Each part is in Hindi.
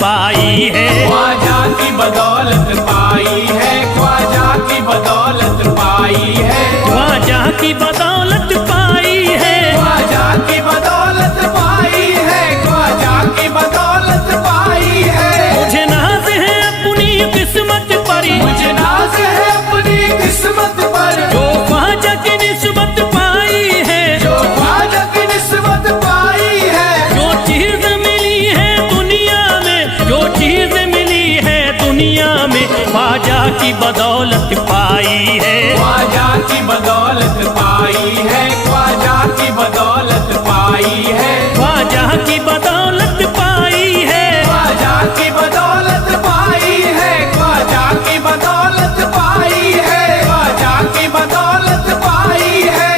पाई है। ख्वाजा की बदौलत पाई है, ख्वाजा की बदौलत पाई है, ख्वाजा की बदौलत पाई है, ख्वाजा की बदौलत पाई है, ख्वाजा की बदौलत पाई है। मुझे नाज है अपनी किस्मत पर, मुझे नाज है अपनी किस्मत पर, जो ख्वाजा की निस्बत पाई है, जो ख्वाजा की निस्बत पाई है। जो चीज मिली है दुनिया में, जो चीज मिली है दुनिया में, ख्वाजा की बदौलत पाई है। ख्वाजा की बदौलत पाई है, ख्वाजा की बदौलत पाई है, ख्वाजा की बदौलत पाई है, ख्वाजा की बदौलत पाई है, ख्वाजा की बदौलत पाई है, ख्वाजा की बदौलत पाई है।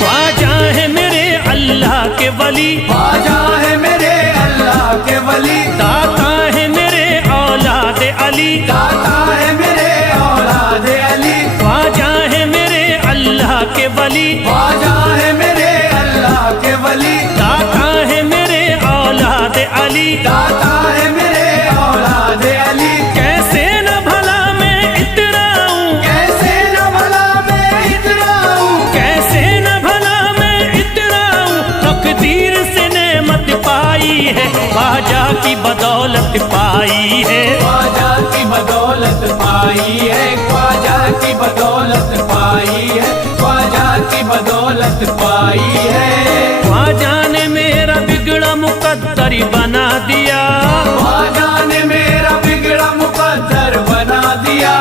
ख्वाजा है मेरे अल्लाह के वली, ख्वाजा है मेरे अल्लाह के वली, दाता है मेरे औलाद अली, दाता है मेरे औलाद अली, ख्वाजा है मेरे अल्लाह के वली, ख्वाजा है मेरे अल्लाह के वली, दाता है मेरे औलाद अली। दाता है मेरे औलाद अली। कैसे न भला मैं इतराऊं, कैसे न भला मैं इतराऊं, कैसे न भला मैं इतराऊं, तकदीर से नेमत पाई है, ख्वाजा की बदौलत पाई है। ख्वाजा की बदौलत पाई है, ख्वाजा की बदौलत पाई है, ख्वाजा की बदौलत पाई है। ख्वाजा ने मेरा बिगड़ा मुकद्दर बना दिया, ख्वाजा ने मेरा बिगड़ा मुकद्दर बना दिया,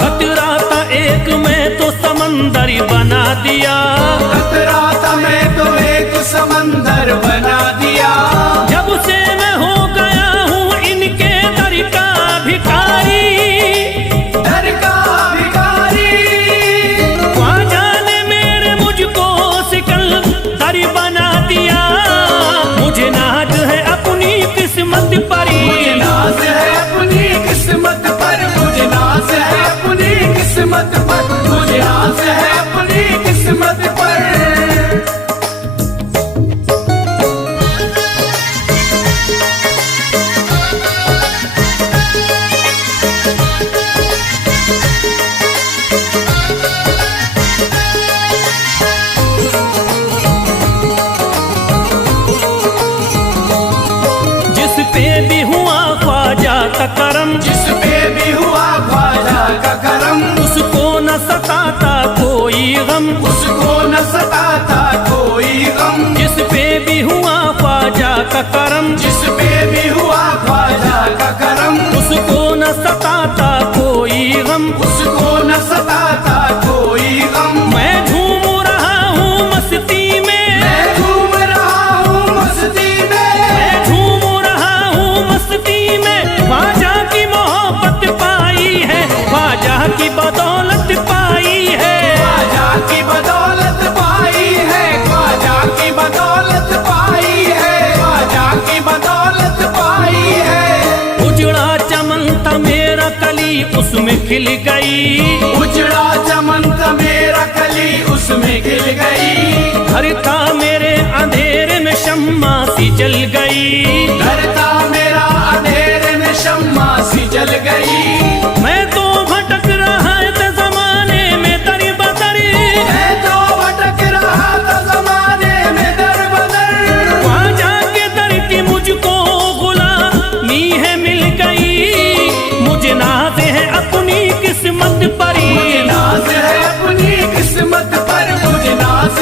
खतरा था एक में तो समंदर बना दिया, खतरा था मैं तो एक समंदर बना दिया। जब से मैं हो गया हूँ इनके दर का भिखारी, दर का भिखारी, ख्वाजा ने मेरे मुझको सिकंदर बना दिया। मुझे नाज है अपनी किस्मत पर, मुझे नाज है अपनी किस्मत पर, मुझे नाज है अपनी किस्मत पर, मुझे नाज है अपनी किस्मत पर। जिस पे भी हुआ ख्वाजा का करम, जिस पे भी हुआ ख्वाजा का करम, उसको न सताता कोई गम, उसको न सताता कोई गम। जिस पे भी हुआ ख्वाजा का करम, जिस पे भी हुआ ख्वाजा का करम, उसको न सताता कोई गम। उसको न सताता कोई गम। मैं झूम रहा हूँ मस्ती में, मैं झूम रहा हूँ मस्ती में, मैं झूम रहा हूँ मस्ती में, ख्वाजा की मोहब्बत पाई है, ख्वाजा की बदौलत पाई है। ख्वाजा की बदौलत पाई है, ख्वाजा की बदौलत पाई है, ख्वाजा की बदौलत पाई है। उजड़ा चमन था मेरा कली उसमें खिल गई, उजड़ा चमन था मेरा कली उसमें खिल गई, घर था मेरे अंधेरे में शम्मा सी जल गई, घर था मेरा अंधेरे में शम्मा सी जल गई। मैं तो भटक रहा था जमाने में दर बदर, मैं तो भटक रहा था जमाने में दर बदर, ख्वाजा के दर की मुझको गुलामी है मिल गई। मुझे नाज है अपनी किस्मत पर, मुझे नाज है अपनी किस्मत पर, मुझे नाज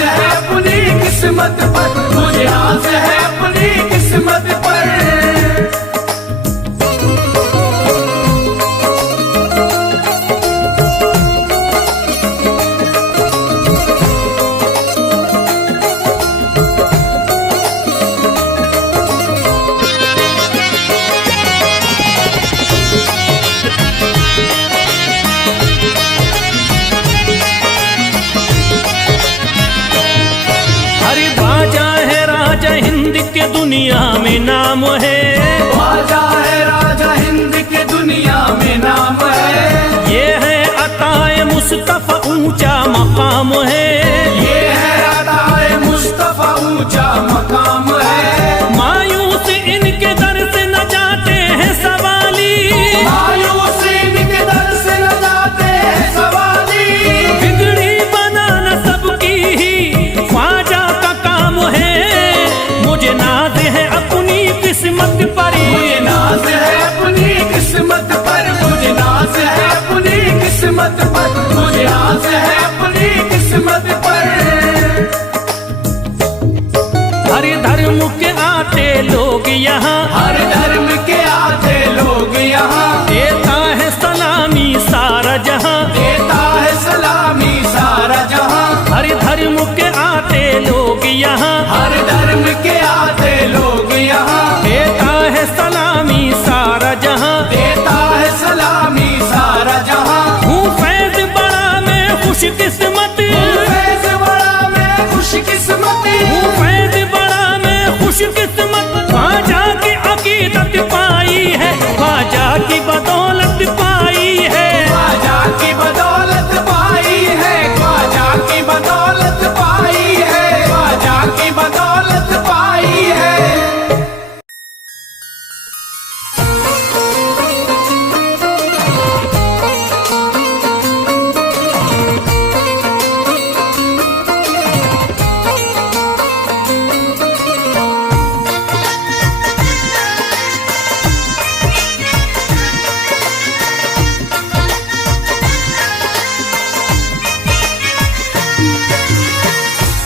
दुनिया में नाम है। ख्वाजा है राजा हिंद के दुनिया में नाम है। ये है अताए मुस्तफा ऊंचा मकाम है। ये है अताए मुस्तफा ऊंचा मकाम है। मायूस इनके दर से न जाते हैं सवाली। मायूस इनके दर से न जाते हैं सवाली। बिगड़ी बनाना सबकी ही ख्वाजा का काम है। मुझे नाज है अपनी किस्मत पर। मुझे नाज है अपनी किस्मत पर। मुझे नाज है अपनी किस्मत पर। मुझे नाज है अपनी किस्मत पर। हर धर्म के आते लोग यहाँ। हर धर्म के आते लोग यहाँ। देता है सलामी सारा जहाँ। देता है सलामी सारा जहाँ। हर धर्म के आते लोग यहाँ। हर धर्म के आते लोग यहाँ। देता है सलामी सारा जहाँ। देता है सलामी सारा जहाँ। हूँ फैज बड़ा मैं खुशकिस्मत। फैज बड़ा मैं खुशकिस्मत। हूँ फैज बड़ा मैं खुशकिस्मत। ख्वाजा की अकीदत पाई है। ख्वाजा की बदौलत पाई है। ख्वाजा की बदौलत पाई है। ख्वाजा की बदौलत पाई है। ख्वाजा की बदौलत पाई है।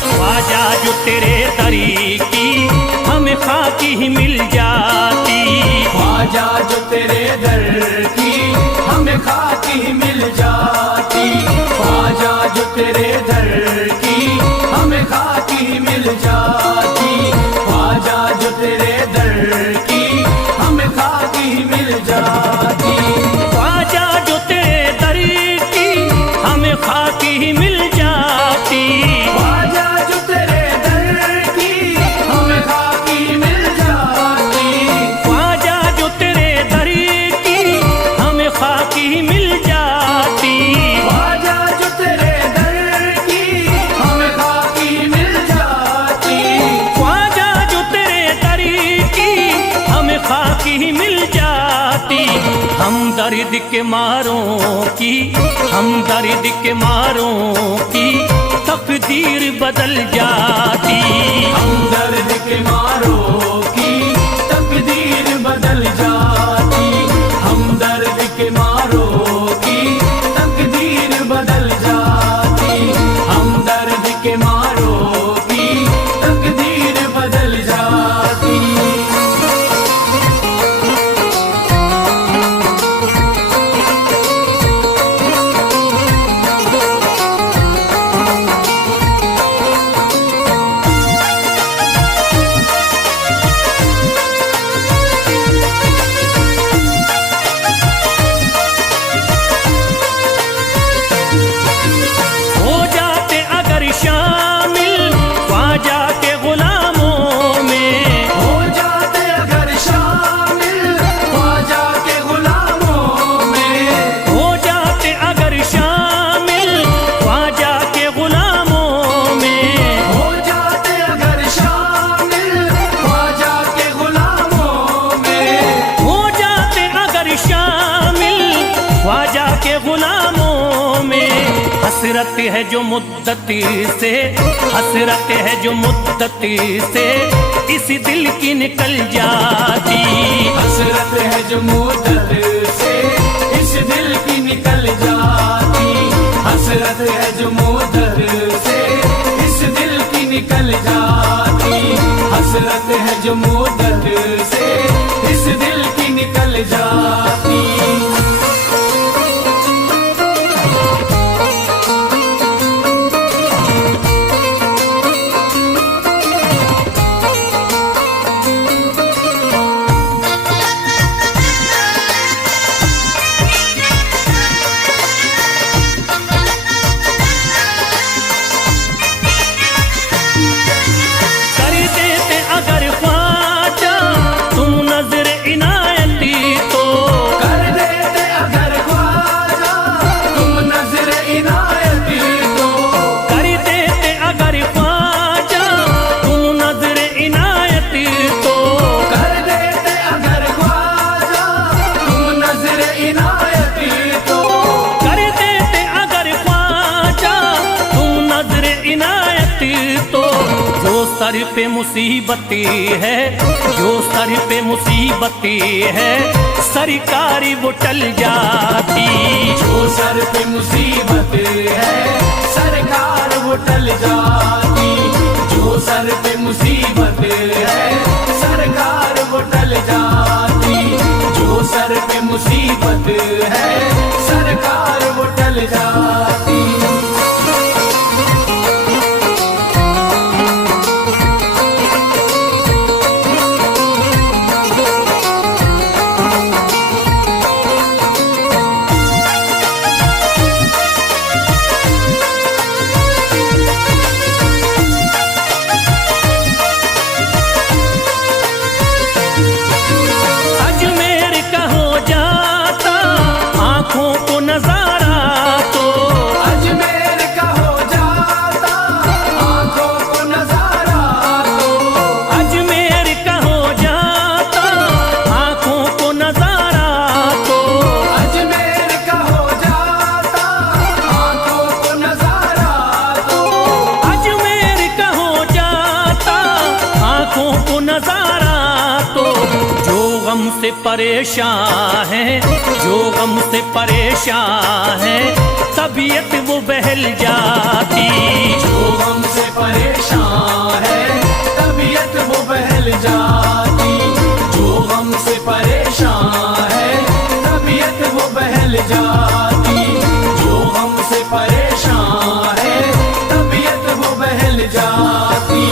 ख्वाजा जो तेरे दरी की हमें खाकी ही मिल जाती। ख्वाजा जो तेरे दर की हमें खाकी मिल जाती। ख्वाजा जो तेरे दर की हमें खाकी मिल जाती। ख्वाजा जो तेरे दर की हमें खाकी मिल जाती। ख्वाजा जो तेरे दरी की हमें खाकी ही मिल जाती। ख्वाजा जो तेरे दर की हमें खाकी मिल जाती। ख्वाजा जो तेरे दरी की हमें खाकी ही मिल जाती। ख्वाजा जो तेरे दर की हमें खाकी मिल जाती। ख्वाजा जो तेरे दरी की हमें खाकी ही मिल जाती। हम दर्द के मारों की, हम दर्द के मारों की तकदीर बदल जाती। हम दर्द के मारों की तकदीर बदल जाती। हम दर्द के मारों की तकदीर बदल जाती। हम दर्द के मारों की तकदीर बदल जाती। हो जाते अगर शामिल ख्वाजा के गुलामों में। हो जाते अगर शामिल ख्वाजा के गुलामों में। हो जाते अगर शामिल ख्वाजा के गुलामों में। हो जाते अगर शामिल ख्वाजा के गुलामों में। हो जाते अगर शामिल ख्वाजा के गुलामों में। हसरत है जो मुद्दती से, हसरत है जो मुद्दती से इस दिल की निकल जाती। हसरत है जो मुद्दत से इस दिल की निकल जाती। हसरत है जो मुद्दत से इस दिल की निकल जाती। हसरत है जो मुद्दत से इस दिल की निकल जाती। कर देते अगर ख्वाजा सर पे मुसीबतें है, जो सर पे मुसीबतें है, सरकारी वो टल जाती। जो सर पे मुसीबत है सरकार वो टल जाती। जो सर पे मुसीबत है सरकार वो टल जाती। जो सर पे मुसीबत है सरकार वो टल जाती। से परेशान है, जो गम से परेशान है, तबीयत वो बहल जाती। जो गम से परेशान है तबीयत वो बहल जाती। जो गम से परेशान है तबीयत वो बहल जाती। जो गम से परेशान है तबीयत वो बहल जाती।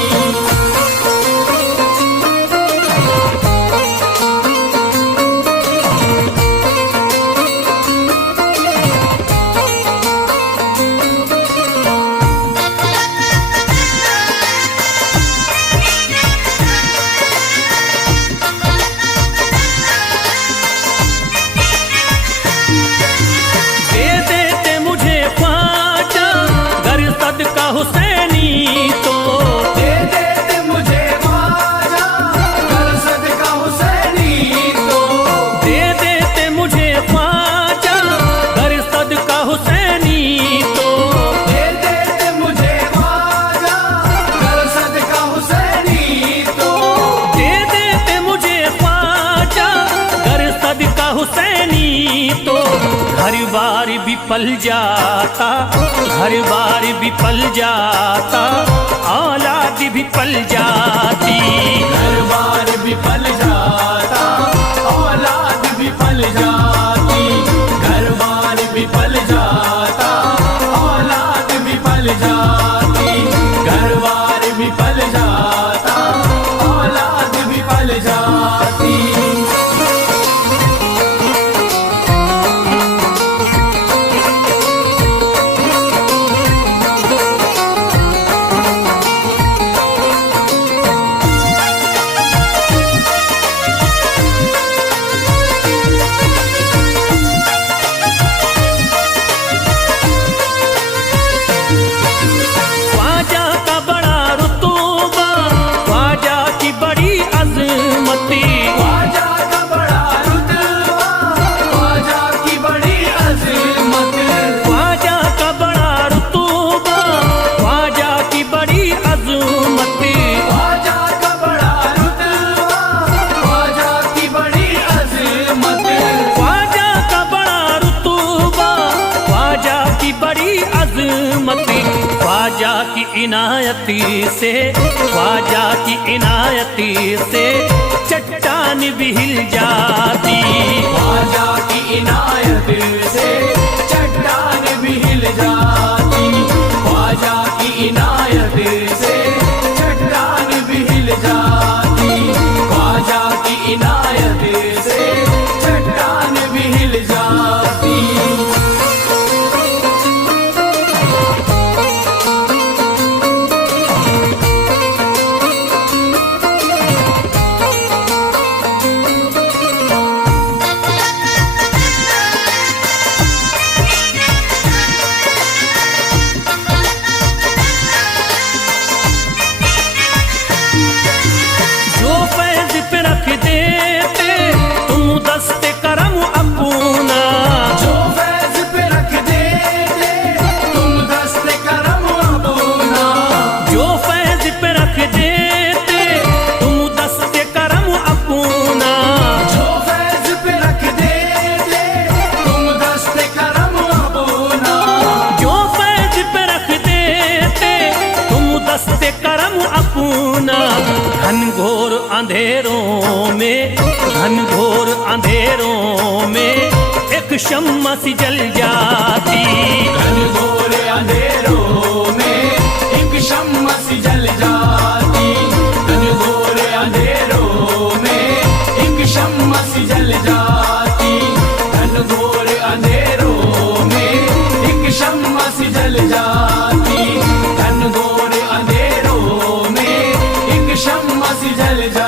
हुसैनी तो दे देते मुझे ख्वाजा कर सदका हुसैनी तो। दे देते मुझे ख्वाजा कर सदका हुसैनी तो। दे देते मुझे ख्वाजा कर सदका हुसैनी तो। दे देते मुझे ख्वाजा कर सदका हुसैनी तो। घर बार भी पल जाता, घर बार भी पल जाता, औलाद भी पल जाती। घर बार भी पल जाता औलाद भी पल जाती। घर बार भी पल जाता औलाद भी पल जाती। घर बार भी पल जाता औलाद भी पल जाती। ख्वाजा की इनायती से, ख्वाजा की इनायती से चट्टान भी हिल जाती। ख्वाजा की इनायत से चट्टान भी हिल जाती। ख्वाजा की इनायत से चट्टान भी हिल जाती। ख्वाजा की इनायत से चट्टान भी हिल जाती। अंधेरों में, घनघोर अंधेरों में एक शम्मा सी जल जाती। घनघोर अंधेरों में एक शम्मा सी जल जाती। घनघोर अंधेरों में एक शम्मा सी जल जाती। घनघोर अंधेरों में एक शम्मा सी जल जाती। घनघोर अंधेरों में एक शम्मा सी जल जाती।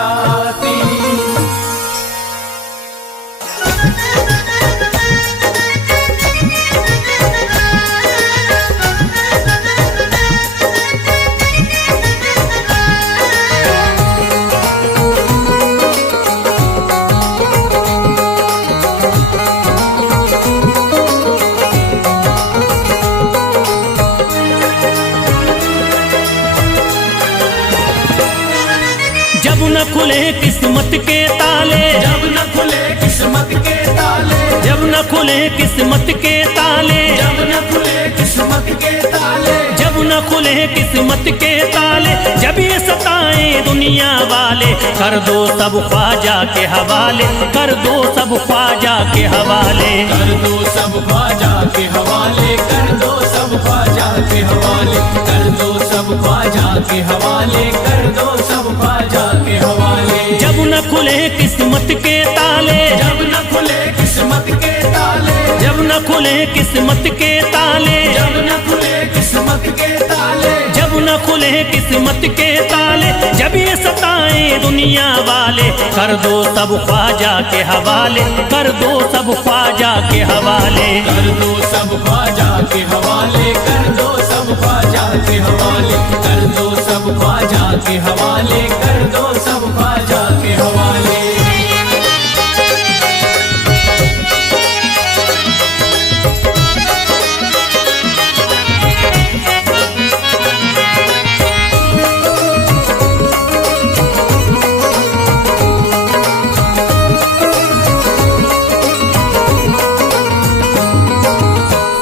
जब न खुले किस्मत के ताले, जब न खुले किस्मत के ताले, जब न खुले किस्मत के ताले, जब न खुले किस्मत के ताले, जब न खुले किस्मत के ताले, जब ये सताए दुनिया वाले, कर दो सब ख्वाजा के हवाले, कर दो सब ख्वाजा के हवाले। कर दो सब ख्वाजा के हवाले, कर दो सब ख्वाजा के हवाले, कर दो सब ख्वाजा के हवाले, कर दो सब ख्वाजा के हवाले। जब न खुले किस्मत के ताले, जब न खुले किस्मत के ताले, जब न खुले किस्मत के ताले, जब न खुले किस्मत के ताले, जब न खुले किस्मत के ताले, जब ये सताए दुनिया वाले, कर दो सब ख्वाजा के हवाले, कर दो सब ख्वाजा के हवाले। कर दो सब ख्वाजा के हवाले, कर दो सब ख्वाजा के हवाले, कर दो सब ख्वाजा के हवाले, कर दो सब ख्वाजा के हवाले।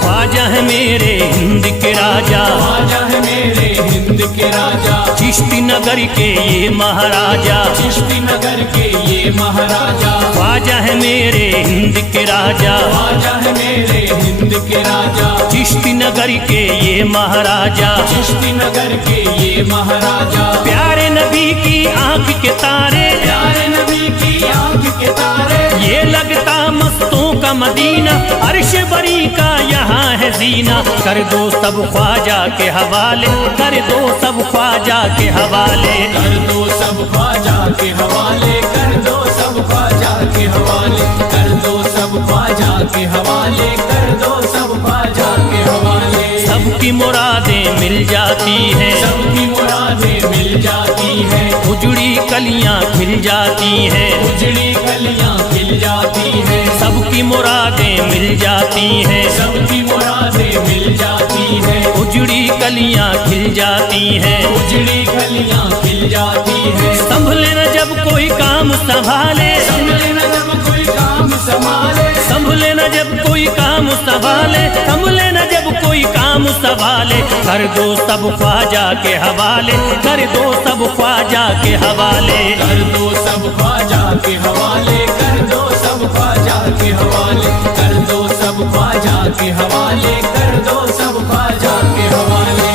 ख्वाजा है मेरे हिंद के राजा, ख्वाजा है मेरे हिंद के राजा, चिश्ती नगर के ये महाराजा, चिश्ती नगर के ये महाराजा। ख्वाजा है मेरे हिंद के राजा, ख्वाजा है मेरे हिंद के राजा, चिश्ती नगर के ये महाराजा। चिश्ती नगर के ये महाराजा। प्यारे नबी की आंख के तारे, प्यारे नबी की आंख के तारे, ये लगता मस्तों का मदीना, अर्श बरी का यहाँ है जीना। कर दो सब ख्वाजा के हवाले, कर दो सब ख्वाजा के हवाले। कर दो सब ख्वाजा के हवाले, कर दो सब ख्वाजा के हवाले, कर दो सब ख्वाजा के हवाले, कर दो सब ख्वाजा के हवाले। सबकी मुरादें मिल जाती हैं, सबकी मुरादें मिल जाती हैं, उजड़ी कलियां खिल जाती हैं, उजड़ी कलियां खिल जाती हैं। सबकी मुरादें मिल जाती हैं, सबकी मुरादें मिल जाती हैं, उजड़ी कलियां खिल जाती हैं। उजड़ी कलियां खिल जाती हैं। संभले न जब कोई काम संभाले, संभले न जब कोई काम संभाले, संभले न जब कोई काम संभाले, संभले न जब कोई काम संभाले। कर दो सब ख्वाजा के हवाले, कर दो सब ख्वाजा के हवाले। कर दो सब ख्वाजा के हवाले, कर दो सब ख्वाजा के हवाले, कर दो सब ख्वाजा के हवाले, कर दो सब ख्वाजा के हवाले।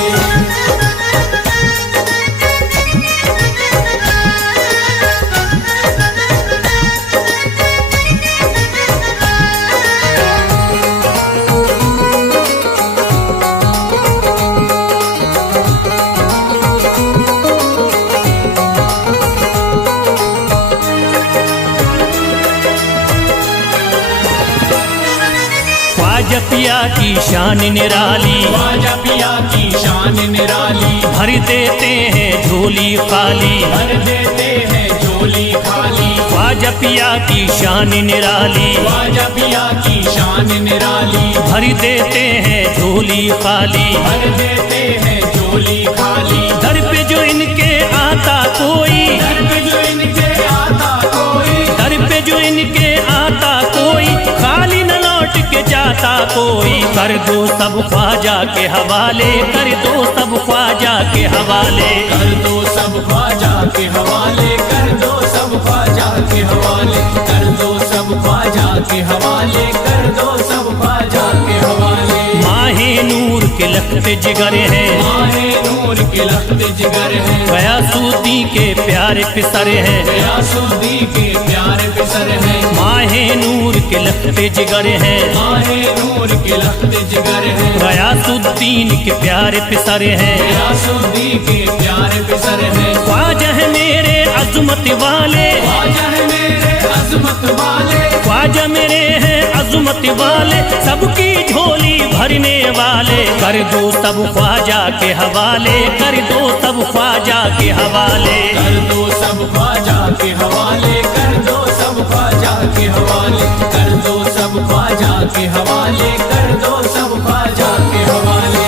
ख्वाजा पिया की शान निराली, ख्वाजा पिया की शान निराली, भर देते हैं झोली खाली, भर देते हैं झोली खाली। ख्वाजा पिया की शान निराली, ख्वाजा पिया की शान निराली, भर देते हैं झोली खाली, भर देते हैं झोली खाली। दर पे जो इनके आता कोई, दर पे जो इनके आता कोई, दर पे जो इनके आता कोई, खाली न लौट के जाता कोई, कर दो सब ख्वाजा के हवाले, कर दो सब ख्वाजा के हवाले। कर दो सब ख्वाजा के हवाले, कर दो सब ख्वाजा के हवाले, कर दो सब ख्वाजा के हवाले, कर दो सब ख्वाजा के हवाले। माहे नूर के लखते जिगर है, माहे नूर के लखते जिगर है, गयासुद्दीन के प्यारे पिसर है, गयासुद्दीन के प्यारे पिसर है। माहे नूर के लखते जिगर है, माहे नूर के लखते जिगर है, गयासुद्दीन के प्यारे पिसर है, गयासुद्दीन के प्यारे पिसर है। ख्वाजा है मेरे अज़मत वाले, ख्वाजा है मेरे अज़मत वाले, ख्वाजा मेरे हैं अज़मत वाले, सबकी झोली भरने वाले। कर दो सब ख्वाजा के हवाले, कर दो सब ख्वाजा के हवाले। कर दो सब ख्वाजा के हवाले, कर दो सब ख्वाजा के हवाले, कर दो सब ख्वाजा के हवाले, कर दो सब ख्वाजा के हवाले।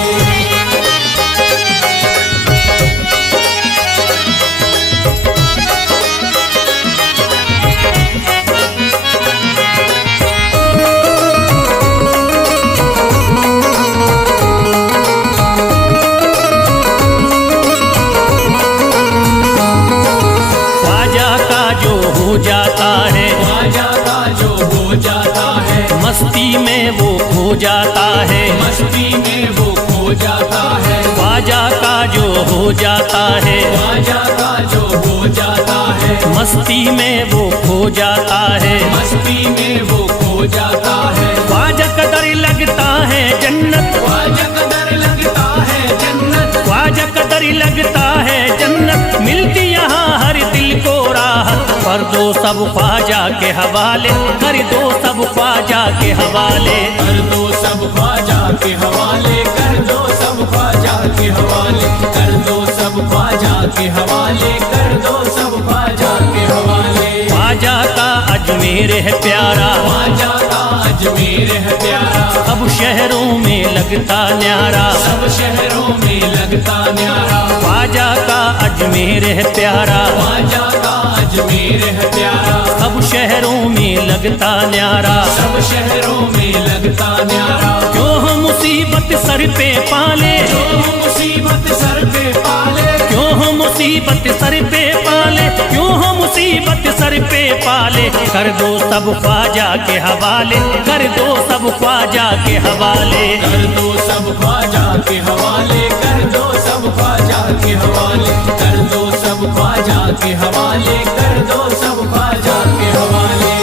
जाता है ख्वाजा का जो हो जाता है, मस्ती में वो खो जाता है, मस्ती में वो खो जाता है। ख्वाजा का जो हो जाता है, ख्वाजा का जो हो जाता है, मस्ती में वो खो जाता है, मस्ती में वो खो जाता है। ख्वाजा कदर लगता है जन्नत, ख्वाजा कदर लगता है जन्नत, ख्वाजा कदर लगता है जन्नत, मिलती यहाँ हर दिल को राहत। कर दो सब ख्वाजा के हवाले, कर दो सब ख्वाजा के हवाले। कर दो सब ख्वाजा के हवाले, कर दो सब ख्वाजा के हवाले, कर दो सब ख्वाजा के हवाले, कर दो सब ख्वाजा के हवाले। ख्वाजा का अजमेर है प्यारा, ख्वाजा का अजमेर है प्यारा, सब शहरों में लगता न्यारा, सब शहरों में लगता न्यारा। ख्वाजा का अजमेर है प्यारा, ख्वाजा का अजमेर है प्यारा, सब शहरों में लगता न्यारा, सब शहरों में लगता न्यारा। क्यों हम मुसीबत सर पे पाले, जो मुसीबत सर पे पाले, क्यों हम मुसीबत सर पे पाले, क्यों हम मुसीबत सर पे पाले। कर दो सब ख्वाजा के हवाले, कर दो सब ख्वाजा के हवाले। कर दो सब ख्वाजा के हवाले, कर दो सब ख्वाजा के हवाले, कर दो सब ख्वाजा के हवाले, कर दो सब ख्वाजा के हवाले।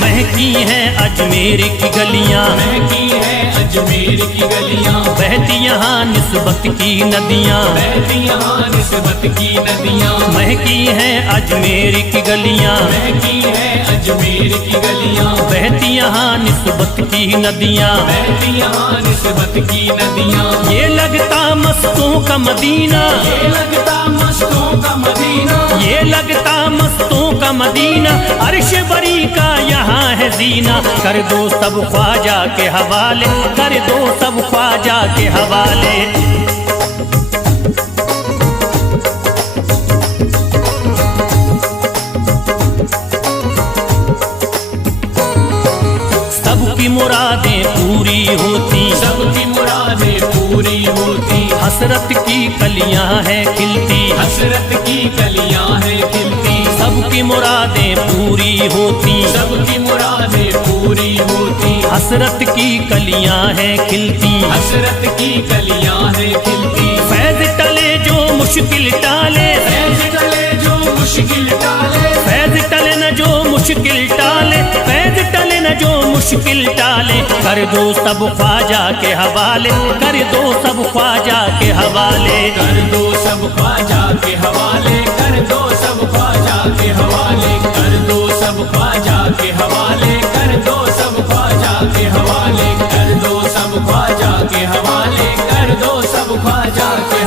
महकी हैं अजमेर की गलियां, महकी है अजमेर की गलियां, बहती यहाँ निस्बत की नदियाँ, बहती यहाँ निस्बत की नदियां। महकी हैं अजमेर की गलियां, महकी है अजमेर की गलियां, बहती यहाँ निस्बत की नदियाँ, बहती यहाँ निस्बत की नदियां। ये लगता मस्तों का मदीना, ये लगता मस्तों का मदीना, ये लगता मस्तों का मदीना, अर्श बरी का यहाँ है जीना। कर दो सब ख्वाजा के हवाले, कर दो सब ख्वाजा के हवाले। सबकी मुरादें पूरी होती, सबकी मुरादें पूरी होती, हसरत की कलियां हैं खिलती, हसरत की कलियां हैं खिलती। सबकी मुरादें पूरी होती, सबकी मुरादें पूरी होती, हसरत की कलियां हैं खिलती, हसरत की कलियां हैं खिलती। फैज टले जो मुश्किल टाले, फैज टले जो मुश्किल टाले, फैज टले न जो मुश्किल टाले, फैज टले न जो मुश्किल टाले। कर दो सब ख्वाजा के हवाले, कर दो सब ख्वाजा के हवाले। कर दो सब ख्वाजा के हवाले, कर दो सब ख्वाजा के हवाले, कर दो सब ख्वाजा के हवाले, कर दो सब ख्वाजा के हवाले, कर दो सब ख्वाजा के हवाले, कर दो सब ख्वाजा के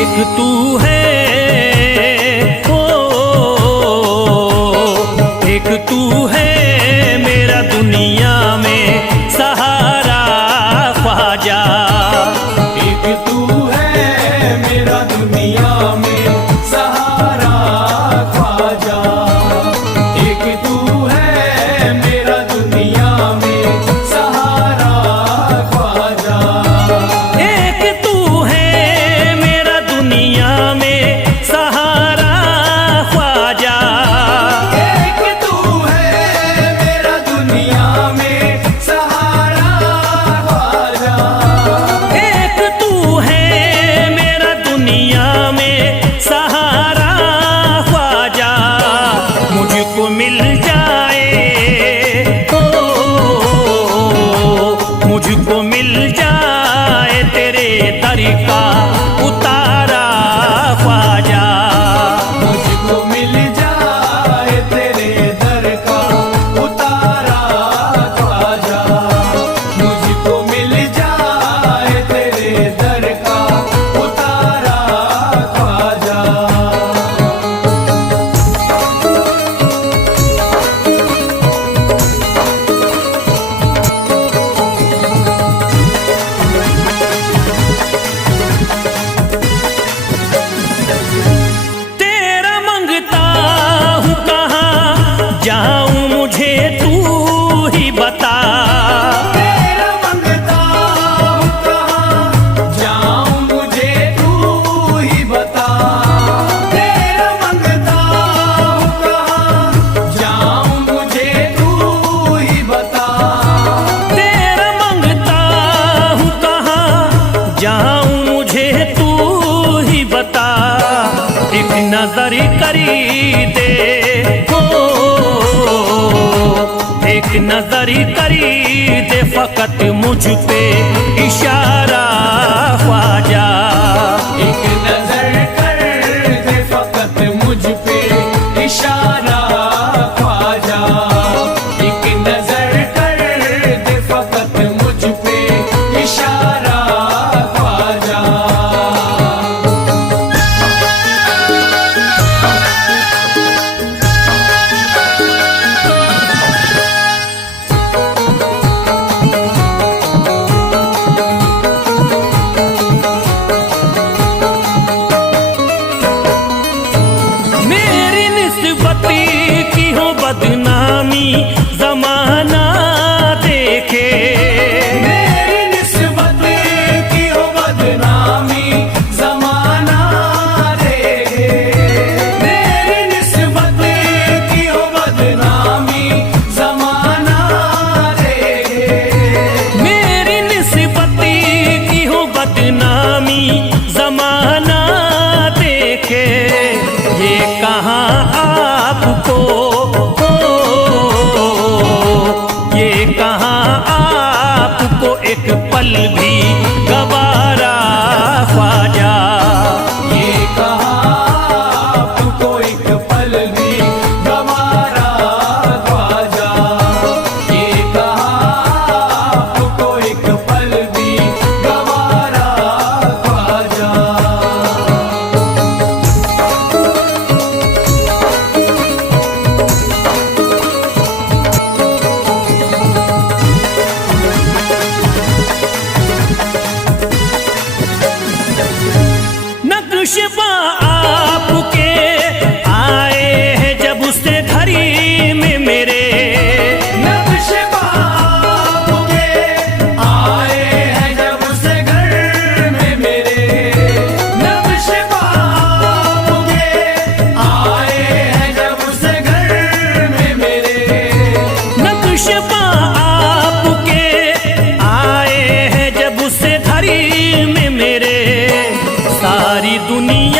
एक तू है, ओ एक तू है मेरा दुनिया में सहारा ख्वाजा। एक तू है मेरा दुनिया में सहारा ख्वाजा। एक तू है मेरा दुनिया में सहारा ख्वाजा। एक तू है मेरा दुनिया में सहारा ख्वाजा। एक तू है मेरा दुनिया में सहारा ख्वाजा। एक तू है मेरा दुनिया में सहारा ख्वाजा। मुझको मिल जाए, ओ मुझको मिल जाए तेरे दर का उतारा ख्वाजा। मुझको मिल जाए तेरे दर का उतारा ख्वाजा। मुझको मिल जाए तेरे दर का उतारा ख्वाजा। तेरा मंगता हूँ कहाँ जाऊँ मुझे तू ही बता। तेरा मंगता हूँ कहाँ जाऊँ मुझे तू ही बता। तेरा मंगता हूँ कहाँ जाऊँ मुझे तू ही बता। तेरा मंगता हूँ कहाँ जाऊँ मुझे तू ही बता। एक नजर करी दे, हो एक नजर करी दे फकत मुझ पे इशारा ख्वाजा। एक नजर कर दे फकत मुझ पे इशारा ख्वाजा। एक नजर कर दे फकत मुझ पे इशारा ख्वाजा। मेरी निस्बती की हो बदनामी जमाना देखे। मेरी निस्बत की हो बदनामी जमाना देखे। मेरी निस्बत की हो बदनामी जमाना देखे। मेरी निस्बती की हो बदनामी जमाना देखे। ये कहाँ आपको, ये कहाँ आपको एक पल भी गवारा ख्वाजा। ये कहाँ आपको एक पल भी गवारा ख्वाजा। ये कहाँ आपको एक पल भी गवारा ख्वाजा। नक्शबा आपके आए हैं जब से घड़ी में मेरे। नक्शबा आपके आए हैं जब से घर में मेरे। नक्शबा आपके आए हैं जब से घर में मेरे। नक्शबा आपके आए हैं जब से घड़ी में मेरे। सारी दुनिया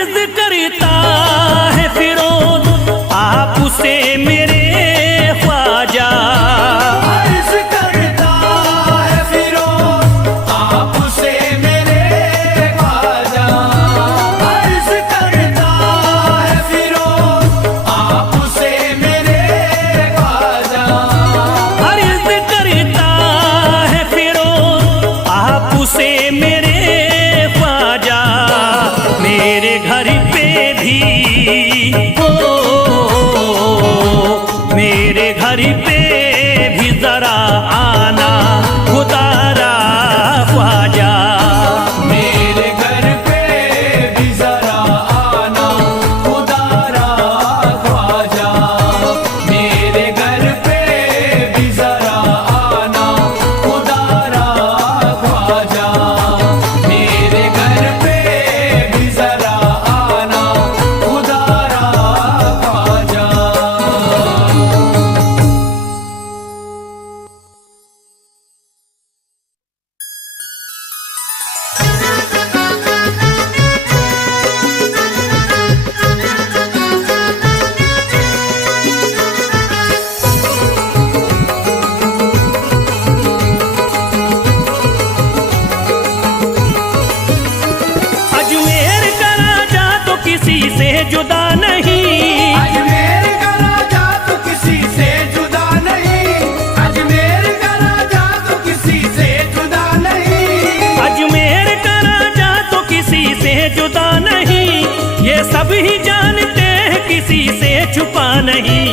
अर्ज करता है फिरोज आपसे मेरे ख्वाजा, अर्ज करता है फिरोज आपसे मेरे ख्वाजा, अर्ज करता है फिरोज आपसे मेरे ख्वाजा, अर्ज करता है फिरोज आपसे मेरे ख्वाजा, मेरे घर पे भी मेरे घर पे भी जरा आना खुदारा ख्वाजा, मेरे घर पे भी जरा आना खुदारा ख्वाजा, मेरे घर पे भी जरा आना खुदारा ख्वाजा, मेरे घर पे भी जरा आना खुदारा ख्वाजा। अजमेर का राजा तो किसी से जुदा नहीं, अजमेर का राजा तो किसी से जुदा नहीं, अजमेर का राजा तो किसी से जुदा नहीं, अजमेर का राजा तो किसी से जुदा नहीं, ये सब ही जानते हैं किसी से छुपा नहीं,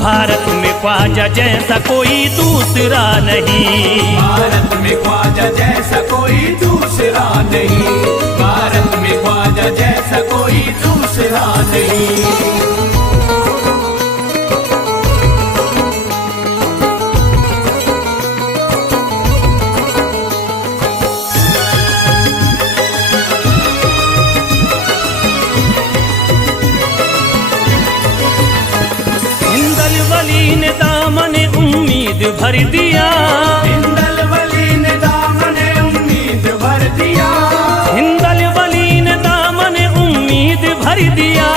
भारत में ख्वाजा जैसा कोई दूसरा नहीं, भारत में ख्वाजा जैसा कोई दूसरा नहीं, भारत में ख्वाजा जैसा कोई दूसरा नहीं। हिंदल वली ने दामन उम्मीद भर दिया, हिंदल वली ने दामन उम्मीद भर दिया, हिंदल वली ने दामन उम्मीद भर दिया,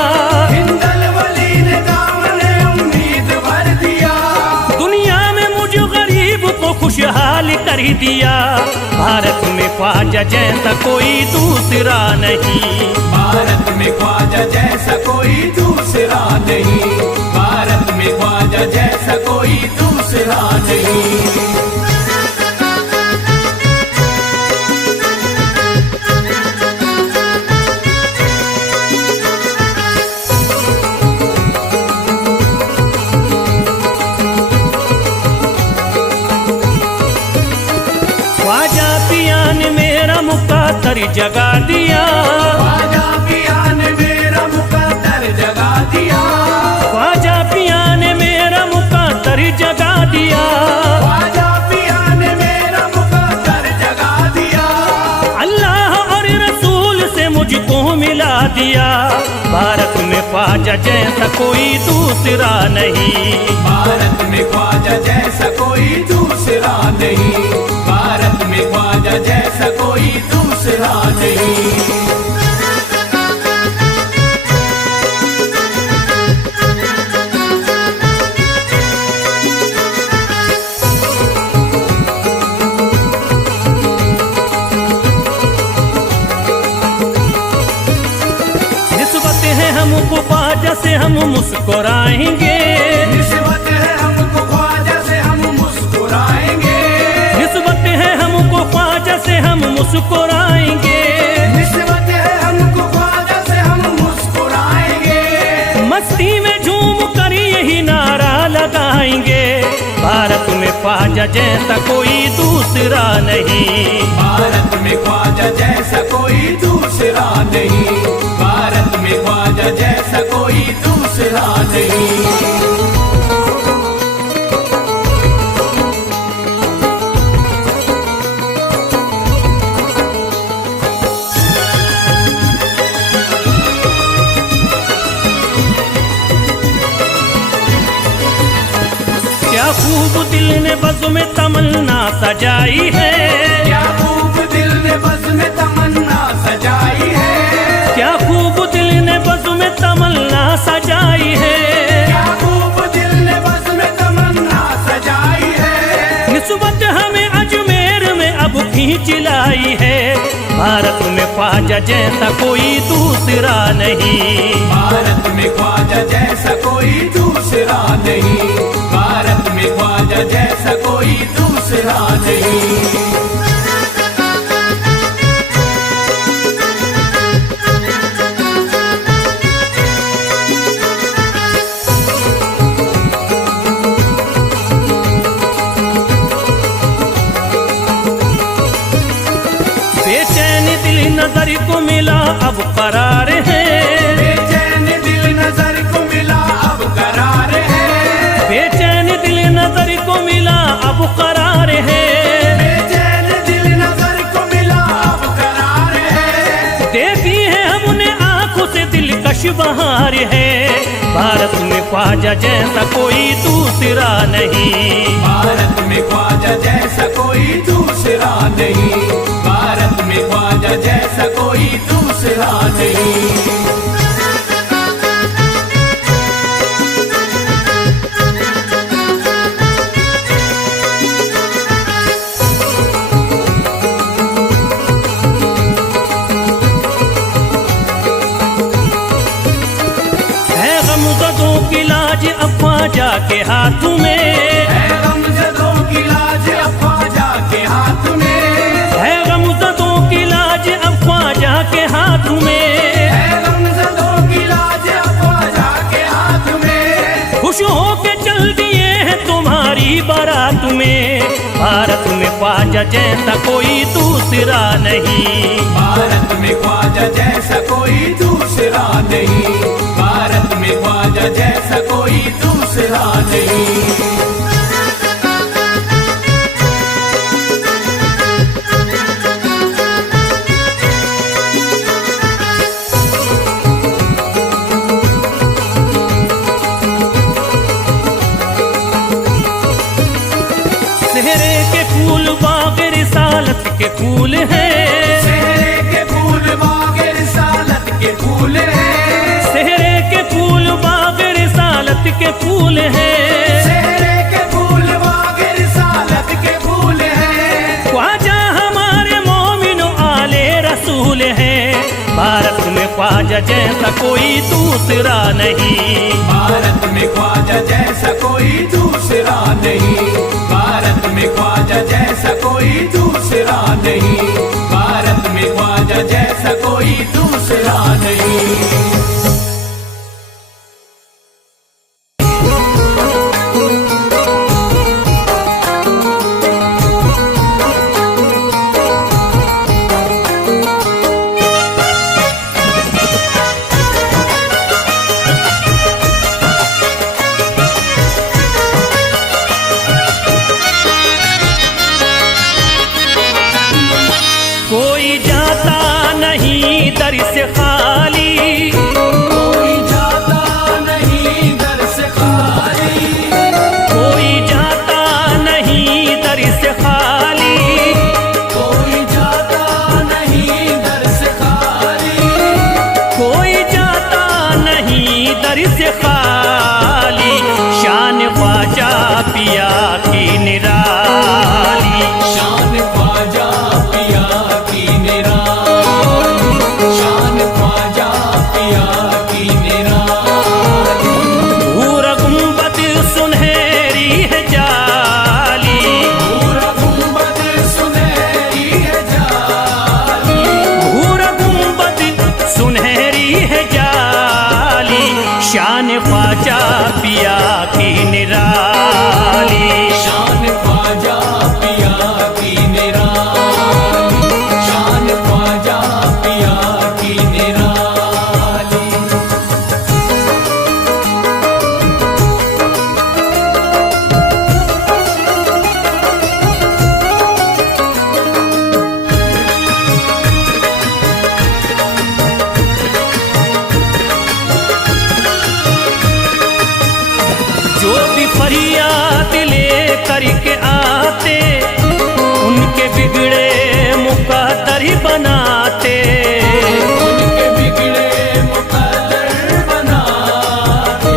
हिंदल वली ने दामन उम्मीद भर दिया, दुनिया में मुझ गरीब को खुशहाल कर दिया, भारत में ख्वाजा जैसा कोई दूसरा नहीं, भारत में ख्वाजा जैसा कोई दूसरा नहीं, भारत में ख्वाजा जैसा कोई दूसरा नहीं। ख्वाजा पिया ने मेरा मुकातर जगा दिया, ख्वाजा पिया ने मेरा मुकद्दर जगा दिया, ख्वाजा पिया ने मेरा मुकातर जगा दिया, ख्वाजा पिया ने मेरा मुकद्दर जगा दिया, अल्लाह और रसूल से मुझको मिला दिया, भारत में ख्वाजा जैसा कोई दूसरा नहीं, भारत में ख्वाजा जैसा कोई दूसरा नहीं, भारत में ख्वाजा जैसा कोई दूसरा नहीं। निस्बत है हमको ख्वाजा से हम मुस्कुराएंगे, निस्बत है हमको ख्वाजा से हम मुस्कुराएंगे, निस्बत है हमको ख्वाजा से हम मुस्कुराएंगे, निस्बत है हमको ख्वाजा से हम मुस्कुराएंगे, मस्ती में झूम कर यही नारा लगाएंगे, भारत में ख्वाजा जैसा कोई दूसरा नहीं, भारत में ख्वाजा जैसा कोई दूसरा नहीं, भारत में ख्वाजा जैसा कोई दूसरा नहीं। क्या खूब दिल ने बज़्म में तमन्ना सजाई है, क्या खूब दिल ने बज़्म में तमन्ना सजाई है, क्या खूब दिल चिलाई है। भारत में ख्वाजा जैसा कोई दूसरा नहीं, भारत में ख्वाजा जैसा कोई दूसरा नहीं, भारत में ख्वाजा जैसा कोई दूसरा नहीं। बेचैन दिल नजर को मिला अब करार है, बेचैन दिल नजर को मिला अब करार है, बेचैन दिल नजर को मिला अब करार है, बेचैन दिल नजर को मिला अब करार है। देखी है हमने आंखों से दिलकश बहार है। भारत में ख्वाजा जैसा कोई दूसरा नहीं, भारत में ख्वाजा जैसा कोई दूसरा नहीं, भारत में ख्वाजा जैसा कोई दूसरा नहीं। है गमज़दों की लाज अब ख्वाजा के हाथ में, है गमज़दों की लाज अब ख्वाजा के हाथ में, है गमज़दों की लाज अब ख्वाजा के हाथ में, है गमज़दों की लाज अब ख्वाजा के हाथ में। खुश होके चल दिए हैं तुम्हारी बारात में। भारत में ख्वाजा जैसा कोई दूसरा नहीं, भारत में ख्वाजा जैसा कोई दूसरा नहीं, भारत में ख्वाजा जैसा कोई दूसरा नहीं। सेहरे के फूल बाग रिसालत के फूल हैं, सेहरे के फूल बाग रिसालत के फूल हैं, सेहरे के फूल बाग रिसालत के फूल हैं, सेहरे के फूल बाग रिसालत के फूल हैं। ख्वाजा हमारे मोमिनो आले रसूल हैं। भारत में ख्वाजा जैसा कोई दूसरा नहीं, भारत में ख्वाजा जैसा कोई दूसरा नहीं, भारत में ख्वाजा जैसा कोई दूसरा नहीं, भारत में ख्वाजा जैसा कोई दूसरा नहीं। कोई जाता नहीं दर से खाली, कोई जाता नहीं दर से खाली, कोई जाता नहीं दर से खाली, कोई जाता नहीं दर से खाली, कोई जाता नहीं दर से खाली। शान ख्वाजा पिया की निराली, शान ख्वाजा पिया की निराली, शान ख्वाजा पिया की निराली। भूरा गुंबद सुनहरी है जाली, पूरा गुंबद सुनहरी है जाली, भूरा गुंबद सुनहरी है जाली। शान ख्वाजा पिया की निराली, शान ख्वाजा पिया की निराली, शान ख्वाजा पिया की निराली। जो भी फरियाद ले करके आते, उनके बिगड़े मुकद्दर बनाते, उनके बिगड़े मुकद्दर बनाते,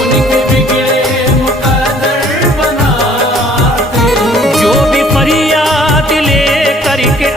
उनके बिगड़े मुकद्दर बनाते। जो भी फरियाद ले करके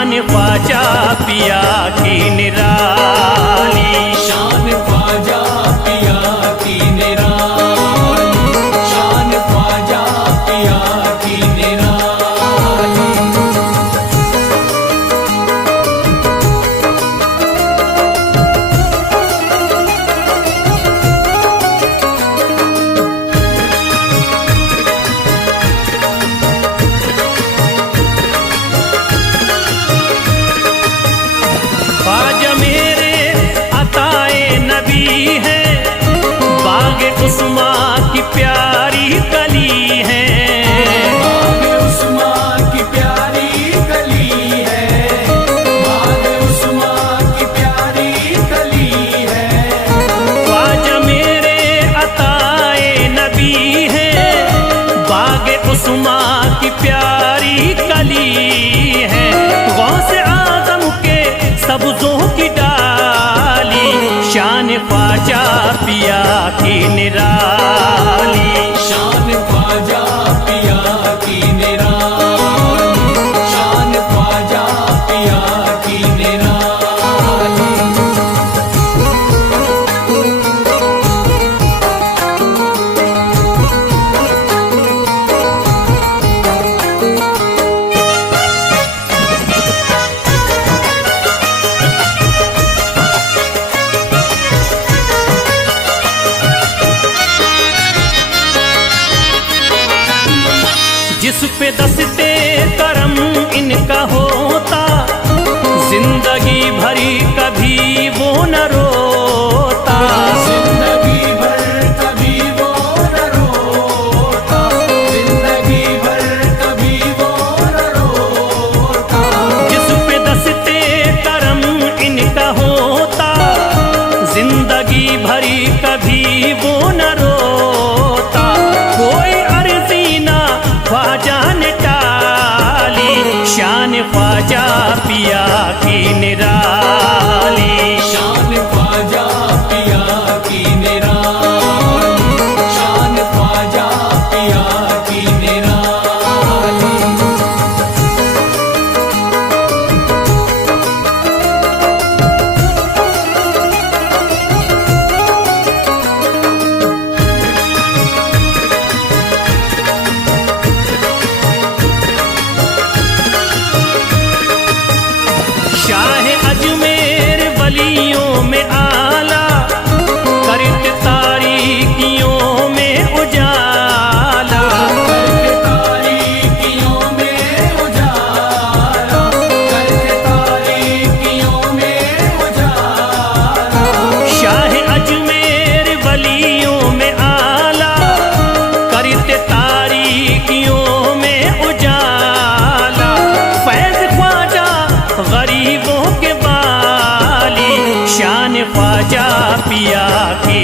शान ख्वाजा पिया की निराली। शान ख्वाजा पिया की निराली, शान ख्वाजा पिया की निराली। ख्वाजा मेरे अताए नबी है, बाग उस्मा की प्यारी कली है। बाग उस्मा की प्यारी कली है, बाग उस्मा की प्यारी कली है। ख्वाजा मेरे अताए नबी है, बाग उस्मा की प्यारी कली है। गौसे आजम के सब्जों की डाली, शान ख्वाजा पिया की निराली। शान ख्वाजा पिया की निराली, शान ख्वाजा पिया की निराली। जिस पे दस्ते करम इनका होता, जिंदगी भरी कभी वो न रोता। जिंदगी भर कभी वो न रोता, जिंदगी भर कभी वो न रोता। जिस पे दस्ते करम इनका होता, जिंदगी भरी कभी वो न रोता। कोई अर्जी ना ख्वाजा ने टाली, शान ख्वाजा पिया की निराली। शान ख्वाजा पिया की निराली, शान ख्वाजा पिया की निराली। शाह अजमेर वलियों में आला, करते तारीकियों में उजाला। करके तारीकियों में उजाला, करके तारीकियों में उजाला। शाह अजमेर वलियों में आला, करते तारीकियों में उजाला। फैज ख्वाजा गरीबों के बाली, शान ख्वाजा पिया की